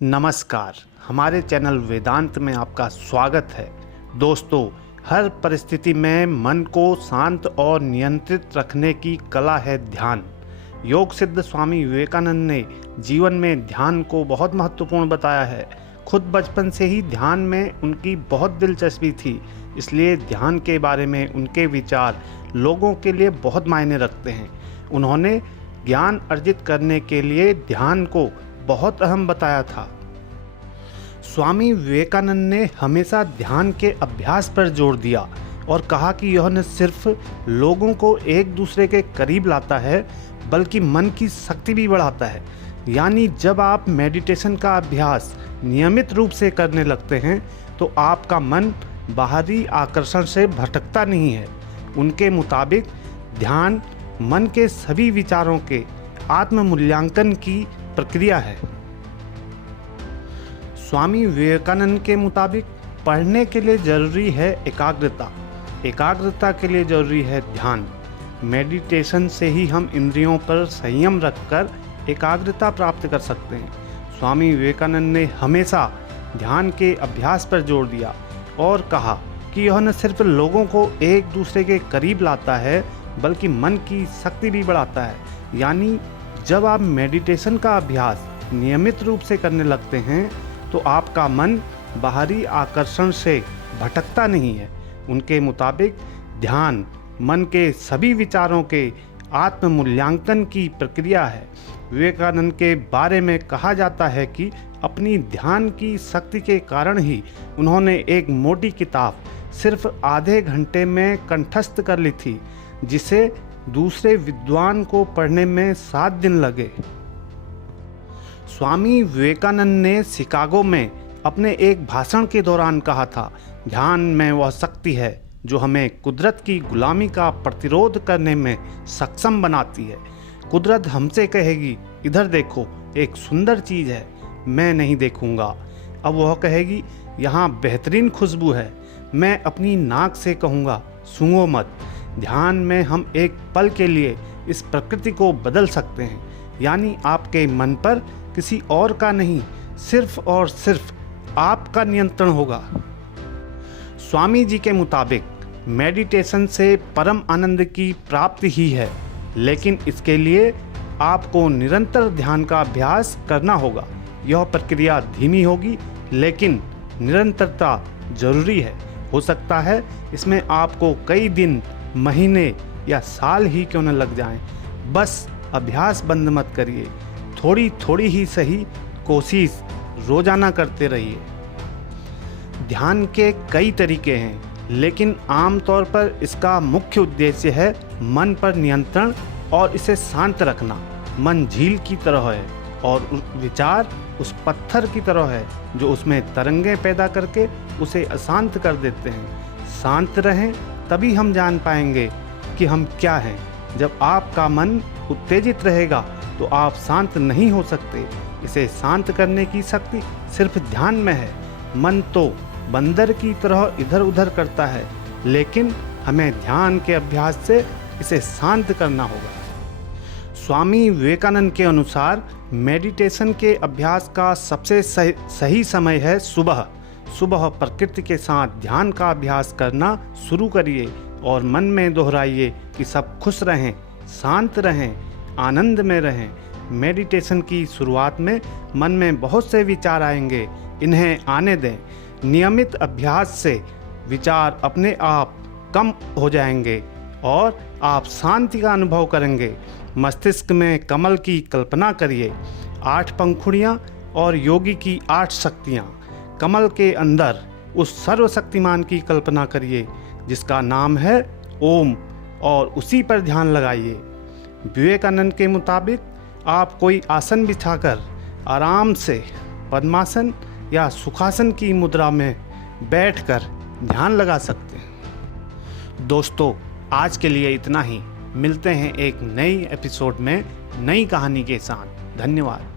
नमस्कार, हमारे चैनल वेदांत में आपका स्वागत है। दोस्तों, हर परिस्थिति में मन को शांत और नियंत्रित रखने की कला है ध्यान। योग सिद्ध स्वामी विवेकानंद ने जीवन में ध्यान को बहुत महत्वपूर्ण बताया है। खुद बचपन से ही ध्यान में उनकी बहुत दिलचस्पी थी, इसलिए ध्यान के बारे में उनके विचार लोगों के लिए बहुत मायने रखते हैं। उन्होंने ज्ञान अर्जित करने के लिए ध्यान को बहुत अहम बताया था। स्वामी विवेकानंद ने हमेशा ध्यान के अभ्यास पर जोर दिया और कहा कि यह न सिर्फ लोगों को एक दूसरे के करीब लाता है, बल्कि मन की शक्ति भी बढ़ाता है। यानी जब आप मेडिटेशन का अभ्यास नियमित रूप से करने लगते हैं तो आपका मन बाहरी आकर्षण से भटकता नहीं है। उनके मुताबिक ध्यान मन के सभी विचारों के आत्म मूल्यांकन की प्रक्रिया है। स्वामी विवेकानंद के मुताबिक पढ़ने के लिए जरूरी है एकाग्रता, एकाग्रता के लिए जरूरी है ध्यान। मेडिटेशन से ही हम इंद्रियों पर संयम रखकर एकाग्रता प्राप्त कर सकते हैं। स्वामी विवेकानंद ने हमेशा ध्यान के अभ्यास पर जोर दिया और कहा कि यह न सिर्फ लोगों को एक दूसरे के करीब लाता है, बल्कि मन की शक्ति भी बढ़ाता है। यानी जब आप मेडिटेशन का अभ्यास नियमित रूप से करने लगते हैं तो आपका मन बाहरी आकर्षण से भटकता नहीं है। उनके मुताबिक ध्यान मन के सभी विचारों के आत्म मूल्यांकन की प्रक्रिया है। विवेकानंद के बारे में कहा जाता है कि अपनी ध्यान की शक्ति के कारण ही उन्होंने एक मोटी किताब सिर्फ आधे घंटे में कंठस्थ कर ली थी, जिसे दूसरे विद्वान को पढ़ने में 7 दिन लगे। स्वामी विवेकानंद ने शिकागो में अपने एक भाषण के दौरान कहा था, ध्यान में वह शक्ति है जो हमें कुदरत की गुलामी का प्रतिरोध करने में सक्षम बनाती है। कुदरत हमसे कहेगी, इधर देखो, एक सुंदर चीज़ है, मैं नहीं देखूंगा। अब वह कहेगी, यहाँ बेहतरीन खुशबू है, मैं अपनी नाक से कहूँगा, सूंघो मत। ध्यान में हम एक पल के लिए इस प्रकृति को बदल सकते हैं। यानी आपके मन पर किसी और का नहीं, सिर्फ और सिर्फ आपका नियंत्रण होगा। स्वामी जी के मुताबिक मेडिटेशन से परम आनंद की प्राप्ति ही है, लेकिन इसके लिए आपको निरंतर ध्यान का अभ्यास करना होगा। यह प्रक्रिया धीमी होगी, लेकिन निरंतरता जरूरी है। हो सकता है इसमें आपको कई दिन, महीने या साल ही क्यों न लग जाएं। बस अभ्यास बंद मत करिए, थोड़ी थोड़ी ही सही कोशिश रोजाना करते रहिए। ध्यान के कई तरीके हैं, लेकिन आमतौर पर इसका मुख्य उद्देश्य है मन पर नियंत्रण और इसे शांत रखना। मन झील की तरह है और विचार उस पत्थर की तरह है जो उसमें तरंगें पैदा करके उसे अशांत कर देते हैं। शांत रहें, तभी हम जान पाएंगे कि हम क्या हैं। जब आपका मन उत्तेजित रहेगा तो आप शांत नहीं हो सकते। इसे शांत करने की शक्ति सिर्फ ध्यान में है। मन तो बंदर की तरह इधर उधर करता है, लेकिन हमें ध्यान के अभ्यास से इसे शांत करना होगा। स्वामी विवेकानंद के अनुसार मेडिटेशन के अभ्यास का सबसे सही समय है सुबह। सुबह प्रकृति के साथ ध्यान का अभ्यास करना शुरू करिए और मन में दोहराइए कि सब खुश रहें, शांत रहें, आनंद में रहें। मेडिटेशन की शुरुआत में मन में बहुत से विचार आएंगे, इन्हें आने दें। नियमित अभ्यास से विचार अपने आप कम हो जाएंगे और आप शांति का अनुभव करेंगे। मस्तिष्क में कमल की कल्पना करिए, 8 पंखुड़ियाँ और योगी की 8 शक्तियाँ। कमल के अंदर उस सर्वशक्तिमान की कल्पना करिए जिसका नाम है ओम, और उसी पर ध्यान लगाइए। विवेकानंद के मुताबिक आप कोई आसन बिछाकर आराम से पद्मासन या सुखासन की मुद्रा में बैठकर ध्यान लगा सकते हैं। दोस्तों, आज के लिए इतना ही। मिलते हैं एक नई एपिसोड में नई कहानी के साथ। धन्यवाद।